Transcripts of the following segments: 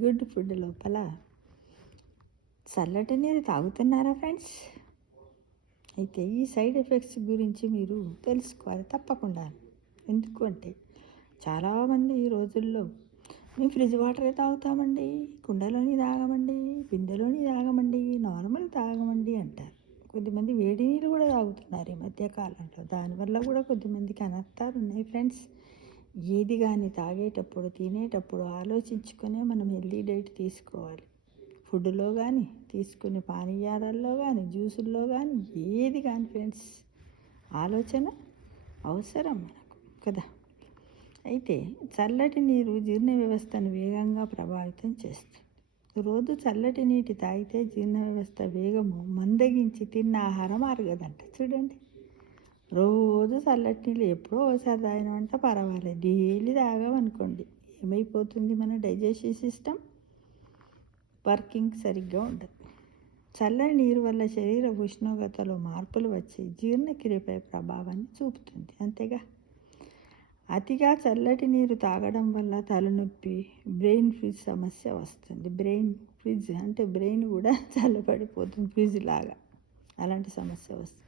Good food లోపల చల్లటి నీరు తాగుతున్నారా ఫ్రెండ్స్? అయితే ఈ సైడ్ ఎఫెక్ట్స్ గురించి మీరు తెలుసుకోవాలి తప్పకుండా. ఎందుకు అంటే చాలామంది ఈ రోజుల్లో మేము ఫ్రిడ్జ్ వాటరే తాగుతామండి, కుండలోని తాగమండి, బిందెలోని తాగమండి, నార్మల్ తాగమండి అంటారు. కొద్దిమంది వేడి నీళ్ళు కూడా తాగుతున్నారు ఈ మధ్యకాలంలో. దానివల్ల కూడా కొద్దిమందికి అనర్థాలు ఉన్నాయి ఫ్రెండ్స్. ఏది కానీ తాగేటప్పుడు తినేటప్పుడు ఆలోచించుకొనే మనం హెల్దీ డైట్ తీసుకోవాలి. ఫుడ్లో కానీ తీసుకునే పానీయాలలో కానీ జ్యూసుల్లో కానీ ఏది కానీ ఫ్రెండ్స్ ఆలోచన అవసరం మనకు కదా. అయితే చల్లటి నీరు జీర్ణ వ్యవస్థను వేగంగా ప్రభావితం చేస్తుంది. రోజు చల్లటి నీటి తాగితే జీర్ణ వ్యవస్థ వేగము మందగించి తిన్న ఆహారం అరగదంట. చూడండి, రోజు చల్లటి నీళ్ళు ఎప్పుడో ఒకసారి తాగినామంటే పర్వాలేదు. డైలీ తాగామనుకోండి ఏమైపోతుంది, మన డైజెస్టివ్ సిస్టమ్ వర్కింగ్ సరిగ్గా ఉండదు. చల్లని నీరు వల్ల శరీర ఉష్ణోగ్రతలో మార్పులు వచ్చి జీర్ణక్రియపై ప్రభావాన్ని చూపుతుంది. అంతేగా, అతిగా చల్లటి నీరు తాగడం వల్ల తలనొప్పి, బ్రెయిన్ ఫ్రిజ్ సమస్య వస్తుంది. బ్రెయిన్ ఫ్రిజ్ అంటే బ్రెయిన్ కూడా చల్లబడిపోతుంది, ఫ్రిజ్ లాగా. అలాంటి సమస్య వస్తుంది.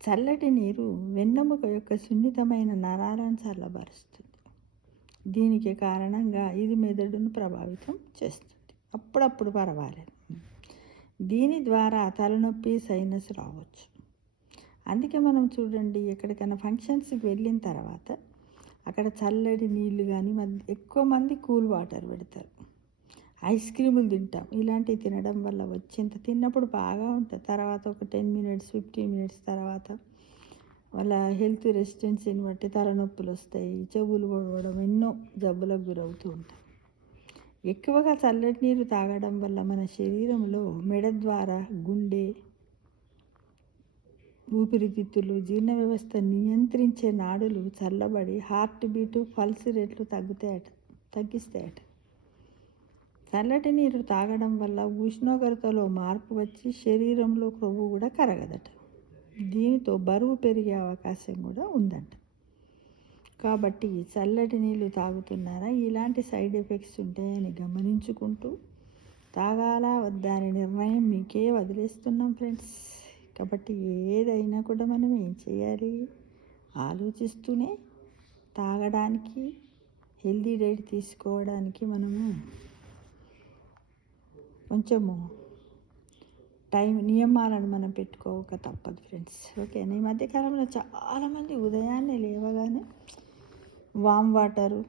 చల్లటి నీరు వెన్నెముక యొక్క సున్నితమైన నరాలను చల్లబరుస్తుంది. దీనికి కారణంగా ఇది మెదడును ప్రభావితం చేస్తుంది. అప్పుడప్పుడు పర్వాలేదు. దీని ద్వారా తలనొప్పి, సైనస్ రావచ్చు. అందుకే మనం చూడండి, ఎక్కడికైనా ఫంక్షన్స్కి వెళ్ళిన తర్వాత అక్కడ చల్లటి నీళ్ళు కానీ ఎక్కువ మంది కూల్ వాటర్ పెడతారు. ఐస్ క్రీములు తింటాం. ఇలాంటివి తినడం వల్ల వచ్చేంత తిన్నప్పుడు బాగా ఉంటుంది. తర్వాత ఒక 10 మినిట్స్ 15 మినిట్స్ తర్వాత వాళ్ళ హెల్త్ రెసిస్టెన్సీని బట్టి తలనొప్పులు వస్తాయి, చెవులు పొడవడం, ఎన్నో జబ్బులకు గురవుతూ ఉంటాయి. ఎక్కువగా చల్లటి నీరు తాగడం వల్ల మన శరీరంలో మెడ ద్వారా గుండె, ఊపిరితిత్తులు, జీర్ణ వ్యవస్థ నియంత్రించే నాడులు చల్లబడి హార్ట్ బీటు, పల్స్ రేట్లు తగ్గిస్తాయట. చల్లటి నీరు తాగడం వల్ల ఉష్ణోగ్రతలో మార్పు వచ్చి శరీరంలో కొవ్వు కూడా కరగదట. దీనితో బరువు పెరిగే అవకాశం కూడా ఉందంట. కాబట్టి చల్లటి నీళ్ళు తాగుతున్నారా, ఇలాంటి సైడ్ ఎఫెక్ట్స్ ఉంటాయని గమనించుకుంటూ తాగాలా వద్దా అనే నిర్ణయం మీకే వదిలేస్తున్నాం ఫ్రెండ్స్. కాబట్టి ఏదైనా కూడా మనం ఏం చేయాలి, ఆలోచిస్తూనే తాగడానికి, హెల్దీ డైట్ తీసుకోవడానికి మనము కొంచెము నియమాలను మనం పెట్టుకోక తప్పదు ఫ్రెండ్స్. ఓకేనా. ఈ మధ్యకాలంలో చాలామంది ఉదయాన్నే లేవగానే వామ్ వాటరు,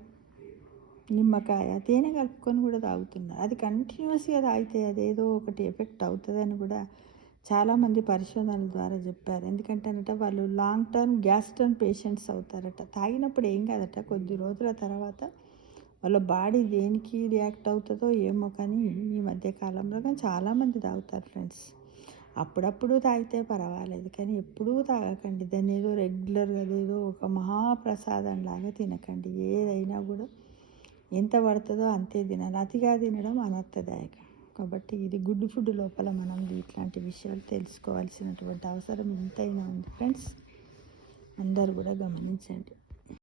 నిమ్మకాయ, తేనె కలుపుకొని కూడా తాగుతున్నారు. అది కంటిన్యూస్గా తాగితే అదేదో ఒకటి ఎఫెక్ట్ అవుతుందని కూడా చాలామంది పరిశోధనల ద్వారా చెప్పారు. ఎందుకంటే వాళ్ళు లాంగ్ టర్మ్ గ్యాస్ట్రన్ పేషెంట్స్ అవుతారట. తాగినప్పుడు ఏం కాదట, కొద్ది రోజుల తర్వాత వాళ్ళ బాడీ దేనికి రియాక్ట్ అవుతుందో ఏమో, కానీ ఈ మధ్యకాలంలో కానీ చాలామంది తాగుతారు ఫ్రెండ్స్. అప్పుడప్పుడు తాగితే పర్వాలేదు, కానీ ఎప్పుడూ తాగకండి. దాన్ని ఏదో రెగ్యులర్గా ఏదో ఒక మహాప్రసాదం లాగా తినకండి. ఏదైనా కూడా ఎంత పడుతుందో అంతే తినాలి. అతిగా తినడం అనర్థదాయకం. కాబట్టి ఇది గుడ్ ఫుడ్ లోపల మనం ఇట్లాంటి విషయాలు తెలుసుకోవాల్సినటువంటి అవసరం ఎంతైనా ఉంది ఫ్రెండ్స్. అందరూ కూడా గమనించండి.